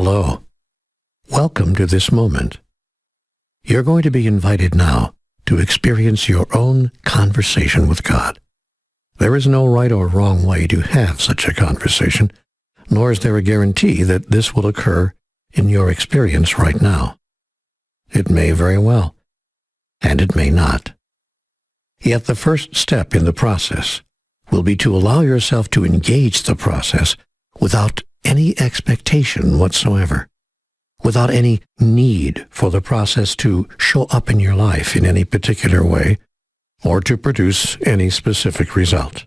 Hello. Welcome to this moment. You're going to be invited now to experience your own conversation with God. There is no right or wrong way to have such a conversation, nor is there a guarantee that this will occur in your experience right now. It may very well, and it may not. Yet the first step in the process will be to allow yourself to engage the process without any expectation whatsoever, without any need for the process to show up in your life in any particular way or to produce any specific result.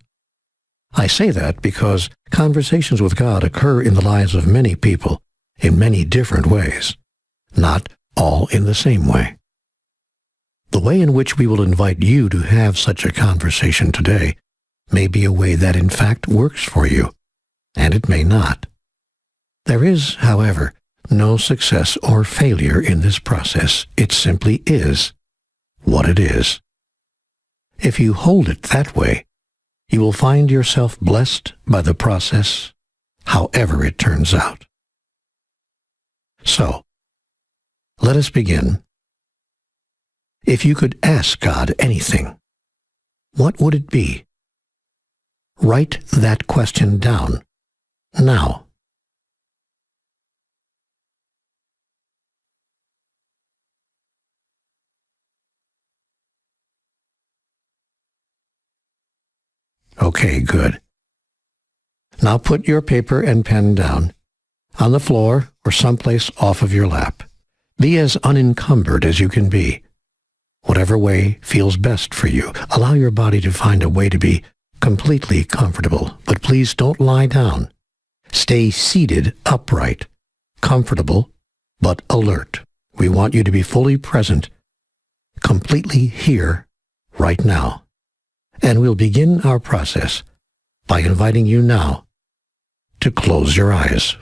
I say that because conversations with God occur in the lives of many people in many different ways, not all in the same way. The way in which we will invite you to have such a conversation today may be a way that in fact works for you, and it may not. There is, however, no success or failure in this process. It simply is what it is. If you hold it that way, you will find yourself blessed by the process, however it turns out. So, let us begin. If you could ask God anything, what would it be? Write that question down now. Okay, good. Now put your paper and pen down, on the floor or someplace off of your lap. Be as unencumbered as you can be. Whatever way feels best for you. Allow your body to find a way to be completely comfortable, but please don't lie down. Stay seated upright, comfortable, but alert. We want you to be fully present, completely here, right now. And we'll begin our process by inviting you now to close your eyes.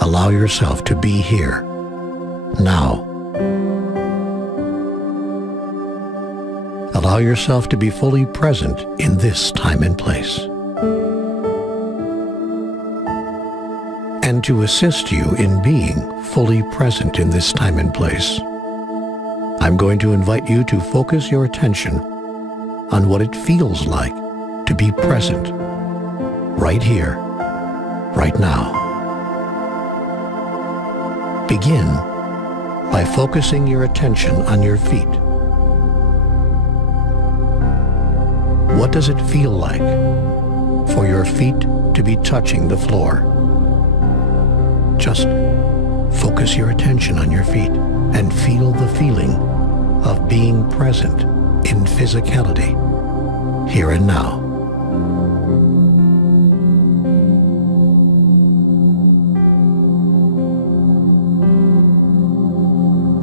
Allow yourself to be here, now. Allow yourself to be fully present in this time and place. And to assist you in being fully present in this time and place, I'm going to invite you to focus your attention on what it feels like to be present right here, right now. Begin by focusing your attention on your feet. What does it feel like for your feet to be touching the floor? Just focus your attention on your feet and feel the feeling of being present in physicality, here and now.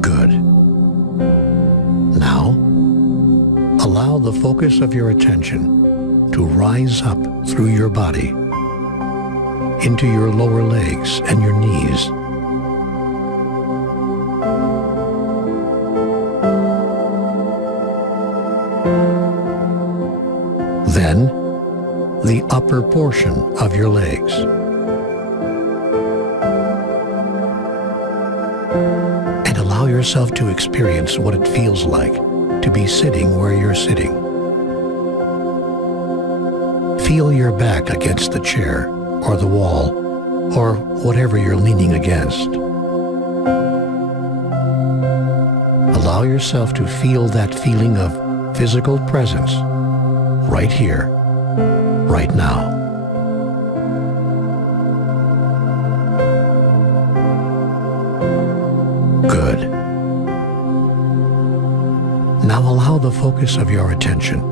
Good. Now, allow the focus of your attention to rise up through your body into your lower legs and your knees. Then, the upper portion of your legs. And allow yourself to experience what it feels like to be sitting where you're sitting. Feel your back against the chair or the wall, or whatever you're leaning against. Allow yourself to feel that feeling of physical presence right here, right now. Good. Now allow the focus of your attention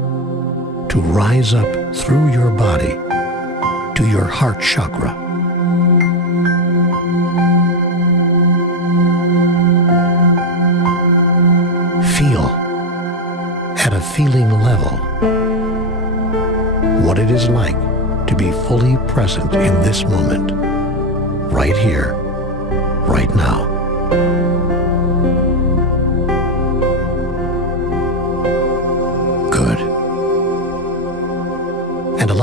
to rise up through your body to your heart chakra. Feel at a feeling level what it is like to be fully present in this moment, right here, right now.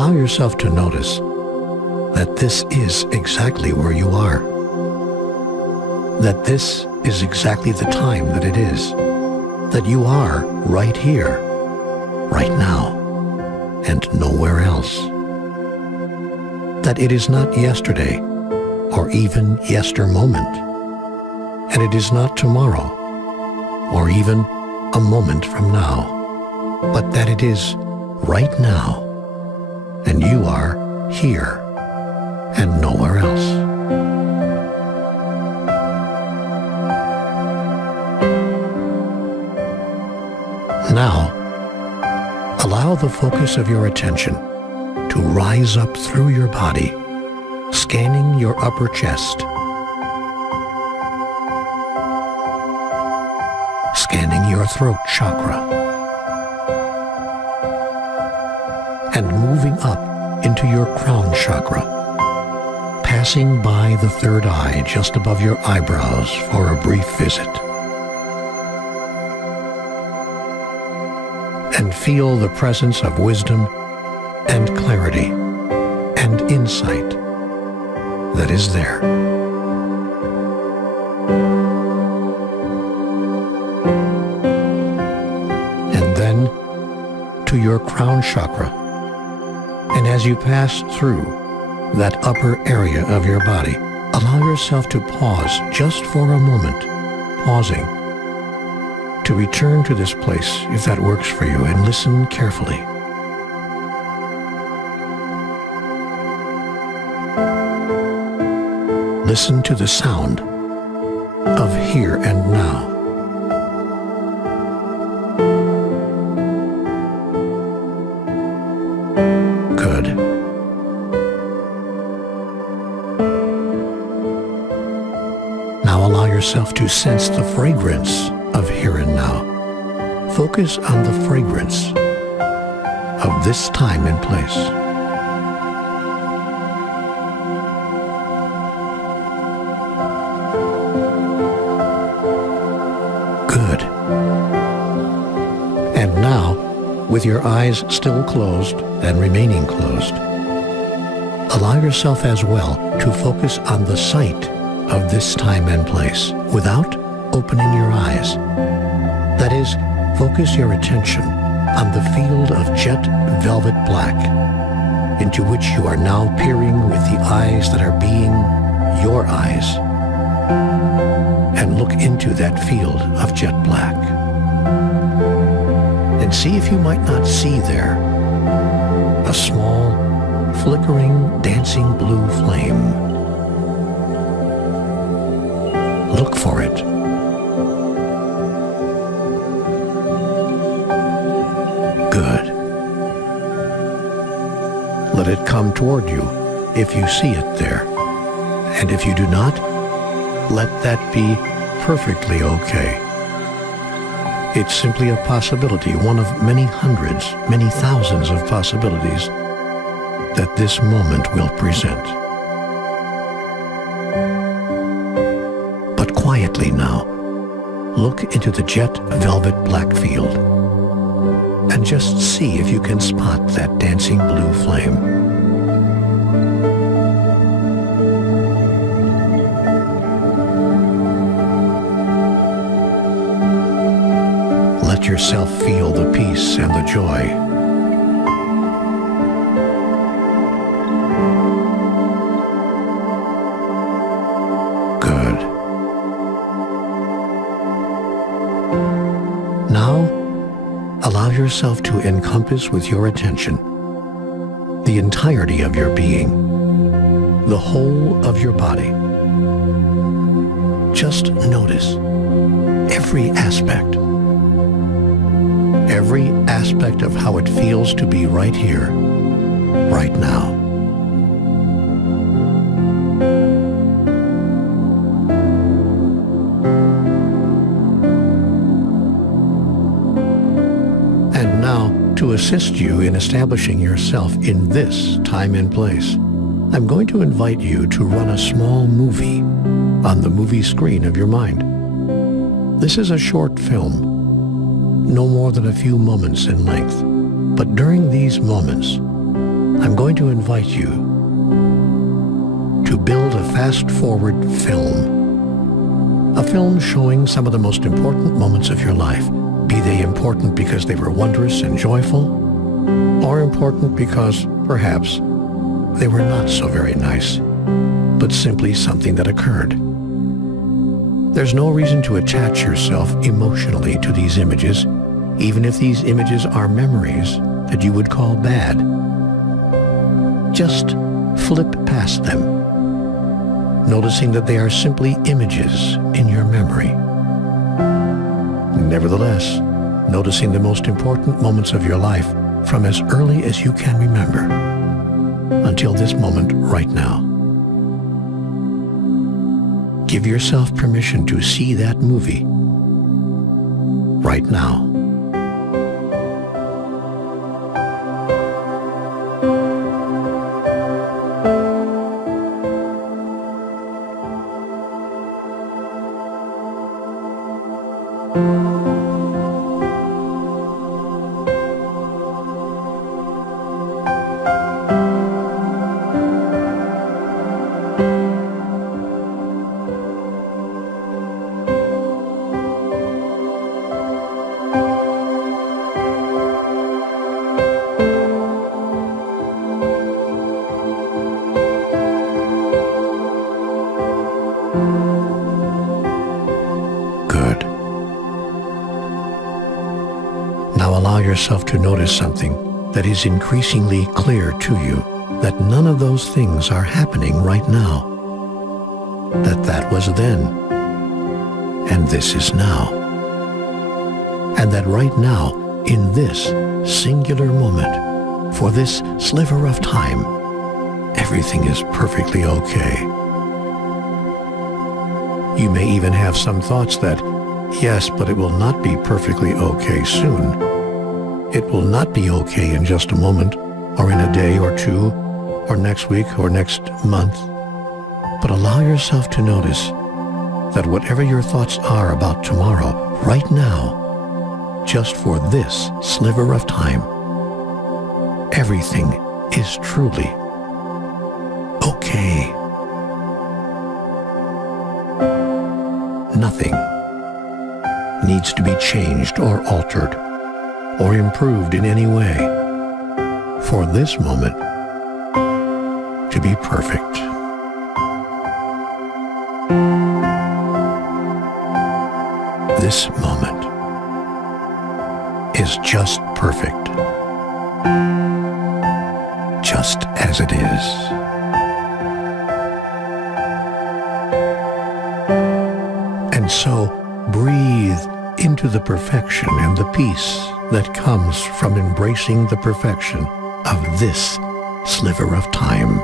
allow yourself to notice that this is exactly where you are. That this is exactly the time that it is. That you are right here, right now, and nowhere else. That it is not yesterday, or even yestermoment, and it is not tomorrow, or even a moment from now, but that it is right now, and you are here, and nowhere else. Now, allow the focus of your attention to rise up through your body, scanning your upper chest, scanning your throat chakra, and moving up into your crown chakra, passing by the third eye just above your eyebrows for a brief visit. And feel the presence of wisdom and clarity and insight that is there. And then to your crown chakra. And as you pass through that upper area of your body, allow yourself to pause just for a moment, pausing to return to this place if that works for you, and listen carefully. Listen to the sound of here and now. Good. Now allow yourself to sense the fragrance of here and now. Focus on the fragrance of this time and place. Good. And now, with your eyes still closed and remaining closed, allow yourself as well to focus on the sight of this time and place without opening your eyes. That is, focus your attention on the field of jet velvet black, into which you are now peering with the eyes that are being your eyes, and look into that field of jet black. And see if you might not see there a small, flickering, dancing blue flame. Look for it. Good. Let it come toward you if you see it there. And if you do not, let that be perfectly okay. It's simply a possibility, one of many hundreds, many thousands of possibilities that this moment will present. But quietly now, look into the jet velvet black field and just see if you can spot that dancing blue flame. Let yourself feel the peace and the joy. Good. Now, allow yourself to encompass with your attention the entirety of your being, the whole of your body. Just notice every aspect of how it feels to be right here, right now. And now, to assist you in establishing yourself in this time and place, I'm going to invite you to run a small movie on the movie screen of your mind. This is a short film, no more than a few moments in length. But during these moments, I'm going to invite you to build a fast-forward film. A film showing some of the most important moments of your life, be they important because they were wondrous and joyful, or important because, perhaps, they were not so very nice, but simply something that occurred. There's no reason to attach yourself emotionally to these images, even if these images are memories that you would call bad. Just flip past them, noticing that they are simply images in your memory. Nevertheless, noticing the most important moments of your life from as early as you can remember until this moment right now. Give yourself permission to see that movie right now. Good. Now allow yourself to notice something that is increasingly clear to you, that none of those things are happening right now. That was then, and this is now. And that right now, in this singular moment, for this sliver of time, everything is perfectly okay. You may even have some thoughts that, yes, but it will not be perfectly okay soon. It will not be okay in just a moment, or in a day or two, or next week, or next month. But allow yourself to notice that whatever your thoughts are about tomorrow, right now, just for this sliver of time, everything is truly okay. Nothing needs to be changed or altered or improved in any way for this moment to be perfect. This moment is just perfect, just as it is. And so breathe into the perfection and the peace that comes from embracing the perfection of this sliver of time.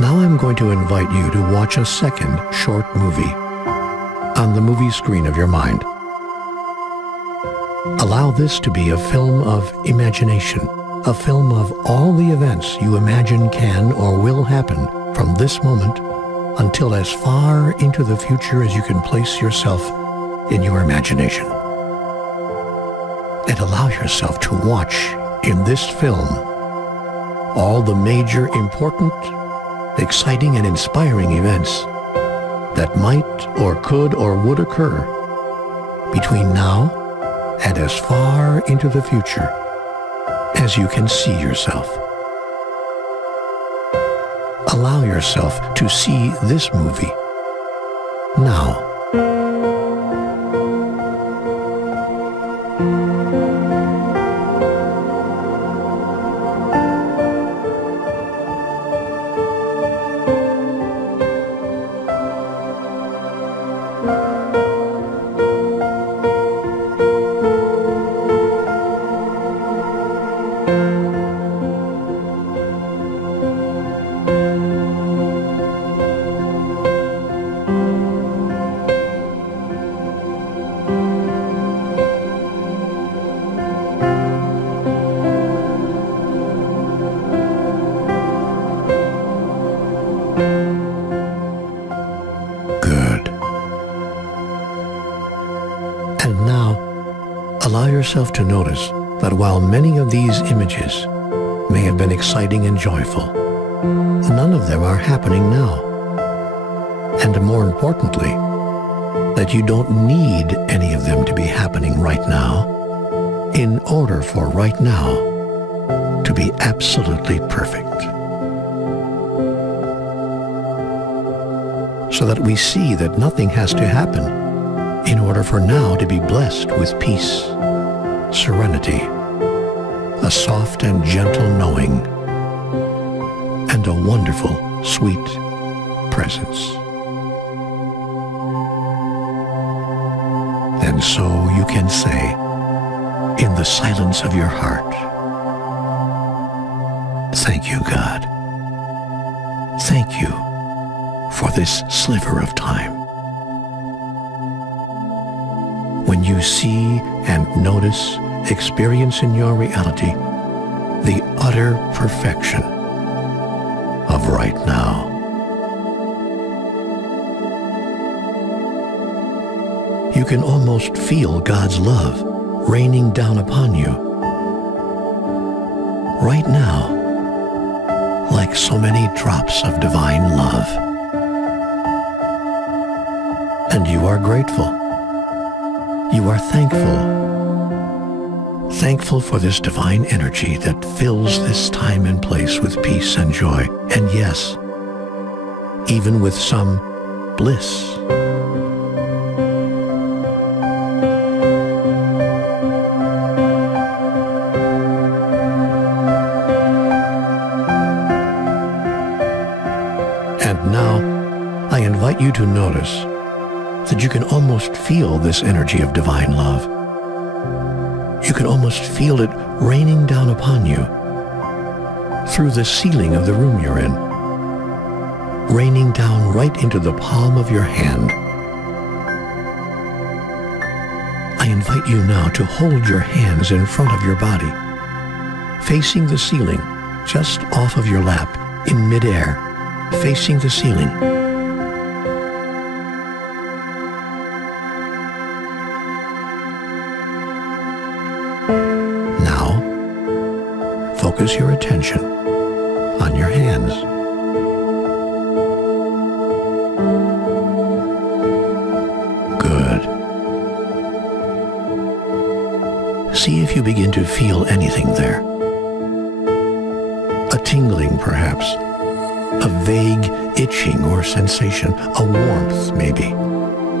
Now I'm going to invite you to watch a second short movie on the movie screen of your mind. Allow this to be a film of imagination, a film of all the events you imagine can or will happen from this moment until as far into the future as you can place yourself in your imagination. And allow yourself to watch in this film all the major, important, exciting, and inspiring events that might or could or would occur between now and as far into the future as you can see yourself. Allow yourself to see this movie now. Allow yourself to notice that while many of these images may have been exciting and joyful, none of them are happening now. And more importantly, that you don't need any of them to be happening right now in order for right now to be absolutely perfect. So that we see that nothing has to happen in order for now to be blessed with peace, serenity, a soft and gentle knowing, and a wonderful, sweet presence. And so you can say, in the silence of your heart, thank you, God. Thank you for this sliver of time. When you see and notice, experience in your reality the utter perfection of right now. You can almost feel God's love raining down upon you right now, like so many drops of divine love. And you are grateful. You are thankful for this divine energy that fills this time and place with peace and joy, and yes, even with some bliss. And now, I invite you to notice that you can almost feel this energy of divine love. You can almost feel it raining down upon you through the ceiling of the room you're in, raining down right into the palm of your hand. I invite you now to hold your hands in front of your body, facing the ceiling, just off of your lap, in midair, facing the ceiling. Now, focus your attention on your hands. Good. See if you begin to feel anything there. A tingling, perhaps. A vague itching or sensation. A warmth, maybe.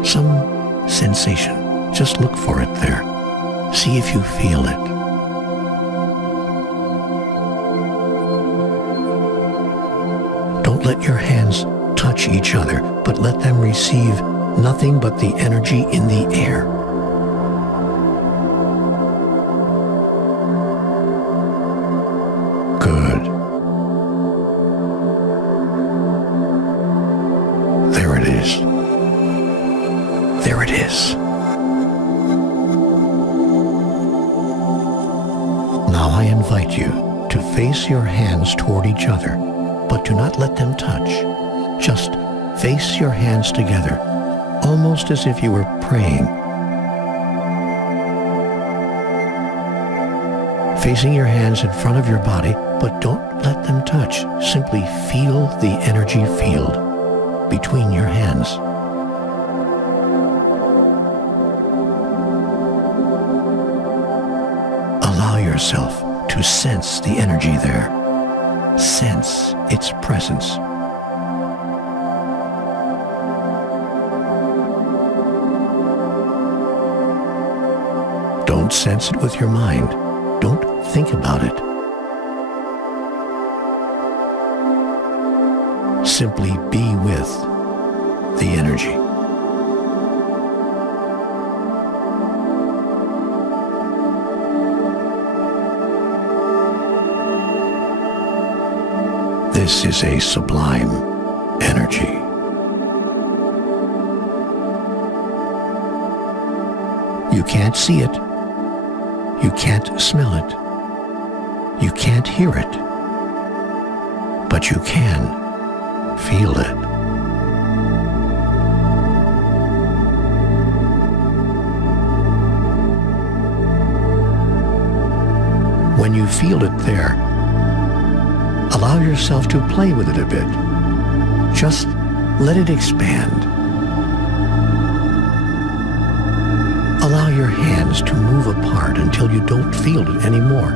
Some sensation. Just look for it there. See if you feel it. Don't let your hands touch each other, but let them receive nothing but the energy in the air. Good. There it is. There it is. Now I invite you to face your hands toward each other, but do not let them touch. Just face your hands together, almost as if you were praying. Facing your hands in front of your body, but don't let them touch. Simply feel the energy field between your hands. Allow yourself to sense the energy there. Sense its presence. Don't sense it with your mind. Don't think about it. Simply be with the energy. This is a sublime energy. You can't see it. You can't smell it. You can't hear it. But you can feel it. you feel it there, allow yourself to play with it a bit. Just let it expand. Allow your hands to move apart until you don't feel it anymore,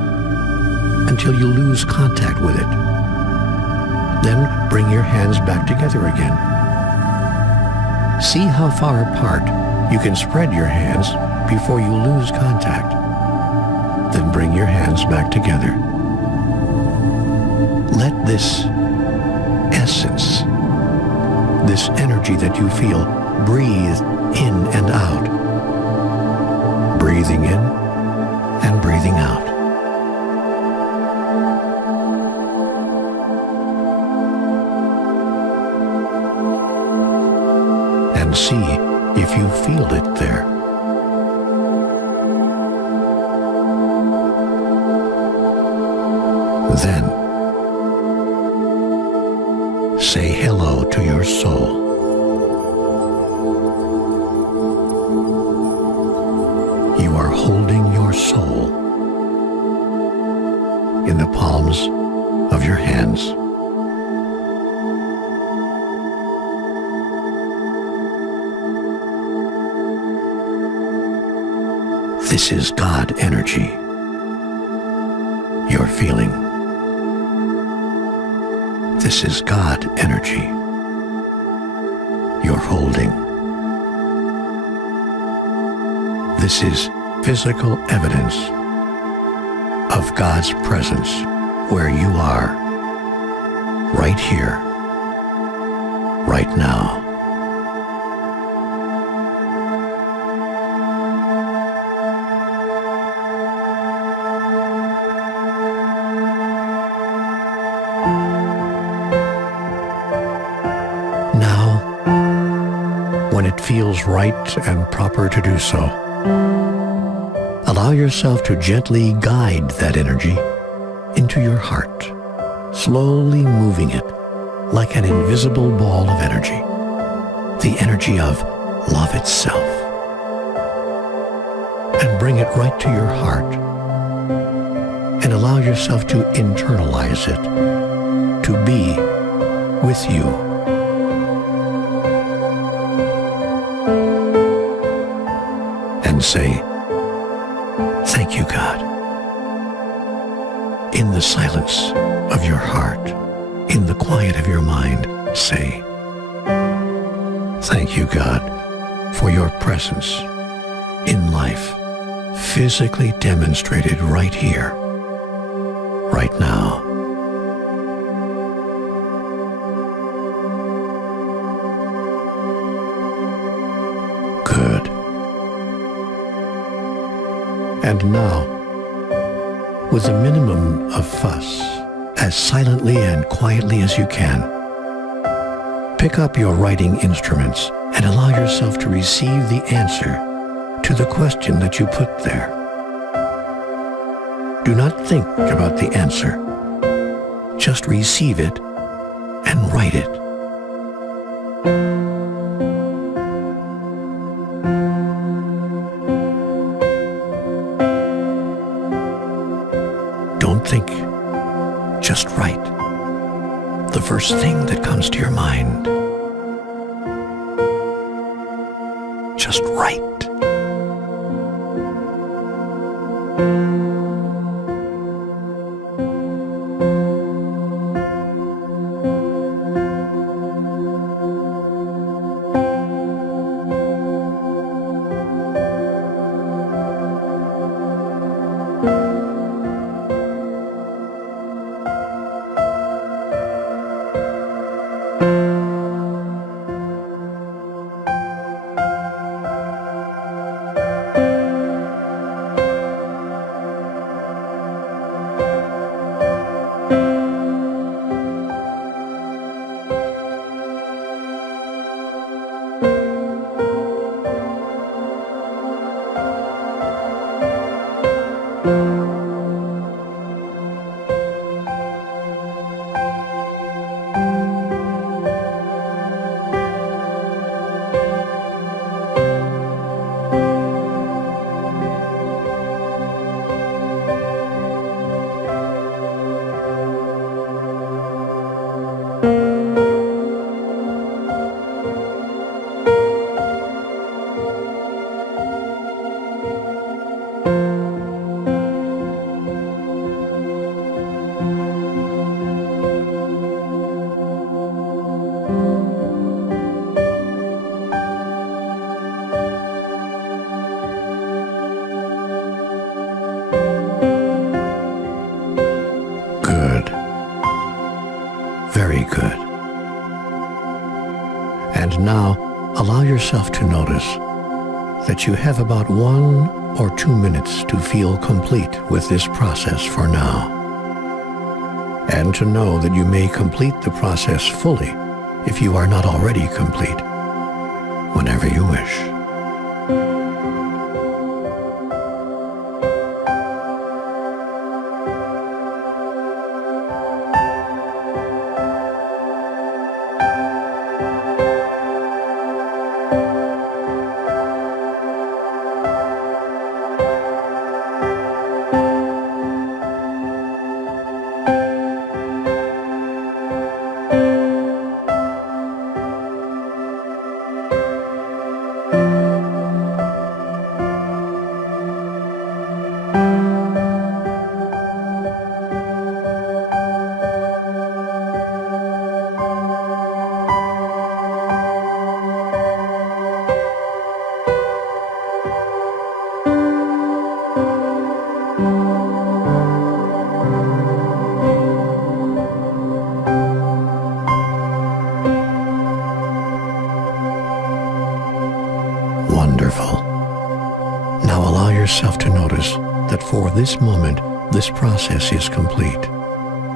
until you lose contact with it. Then bring your hands back together again. See how far apart you can spread your hands before you lose contact. Then bring your hands back together. Let this essence, this energy that you feel, breathe in and out. Breathing in and breathing out. And see if you feel it there. Then, say hello to your soul. You are holding your soul in the palms of your hands. This is God energy you're feeling. This is God energy you're holding. This is physical evidence of God's presence where you are, right here, right now. When it feels right and proper to do so, allow yourself to gently guide that energy into your heart, slowly moving it like an invisible ball of energy, the energy of love itself. And bring it right to your heart and allow yourself to internalize it, to be with you. And say, thank you, God. In the silence of your heart, in the quiet of your mind, say, thank you, God, for your presence in life, physically demonstrated right here, right now. Good. And now, with a minimum of fuss, as silently and quietly as you can, pick up your writing instruments and allow yourself to receive the answer to the question that you put there. Do not think about the answer. Just receive it and write it. Don't think, just write the first thing that comes to your mind. Just write. And now, allow yourself to notice that you have about 1 or 2 minutes to feel complete with this process for now. And to know that you may complete the process fully if you are not already complete, whenever you wish. Wonderful. Now allow yourself to notice that for this moment, this process is complete,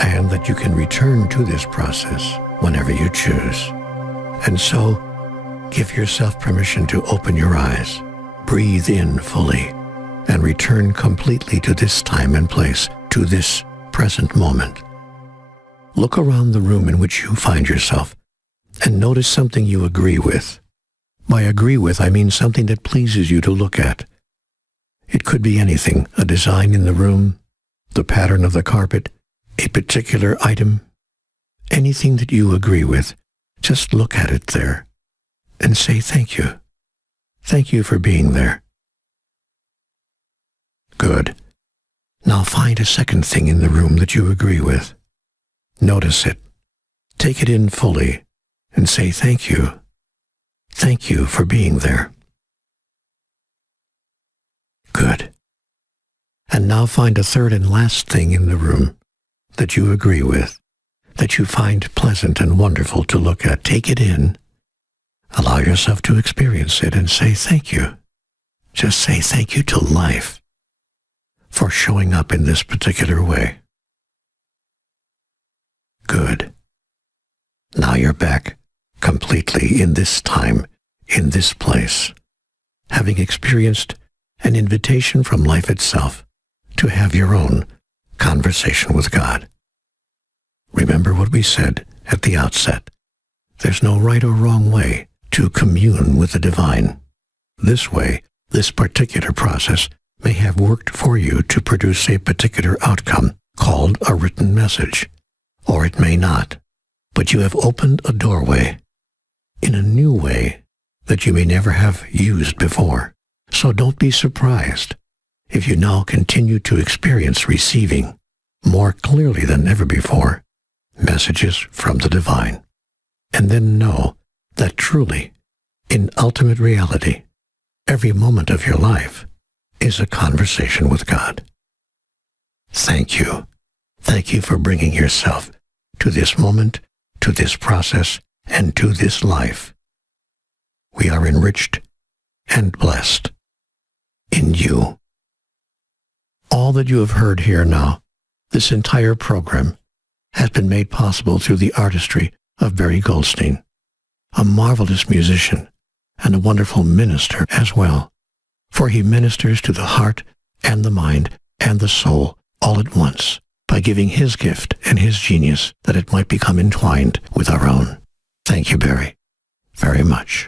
and that you can return to this process whenever you choose. And so, give yourself permission to open your eyes, breathe in fully, and return completely to this time and place, to this present moment. Look around the room in which you find yourself, and notice something you agree with. By agree with, I mean something that pleases you to look at. It could be anything, a design in the room, the pattern of the carpet, a particular item. Anything that you agree with, just look at it there and say thank you. Thank you for being there. Good. Now find a second thing in the room that you agree with. Notice it. Take it in fully and say thank you. Thank you for being there. Good. And now find a third and last thing in the room that you agree with, that you find pleasant and wonderful to look at. Take it in. Allow yourself to experience it and say thank you. Just say thank you to life for showing up in this particular way. Good. Now you're back completely in this time, in this place, having experienced an invitation from life itself to have your own conversation with God. Remember what we said at the outset. There's no right or wrong way to commune with the divine. This way, this particular process may have worked for you to produce a particular outcome called a written message, or it may not. But you have opened a doorway in a new way that you may never have used before. So don't be surprised if you now continue to experience receiving, more clearly than ever before, messages from the divine. And then know that truly, in ultimate reality, every moment of your life is a conversation with God. Thank you. Thank you for bringing yourself to this moment, to this process, and to this life. We are enriched and blessed in you. All that you have heard here now, this entire program, has been made possible through the artistry of Barry Goldstein, a marvelous musician and a wonderful minister as well, for he ministers to the heart and the mind and the soul all at once, by giving his gift and his genius that it might become entwined with our own. Thank you, Barry, very much.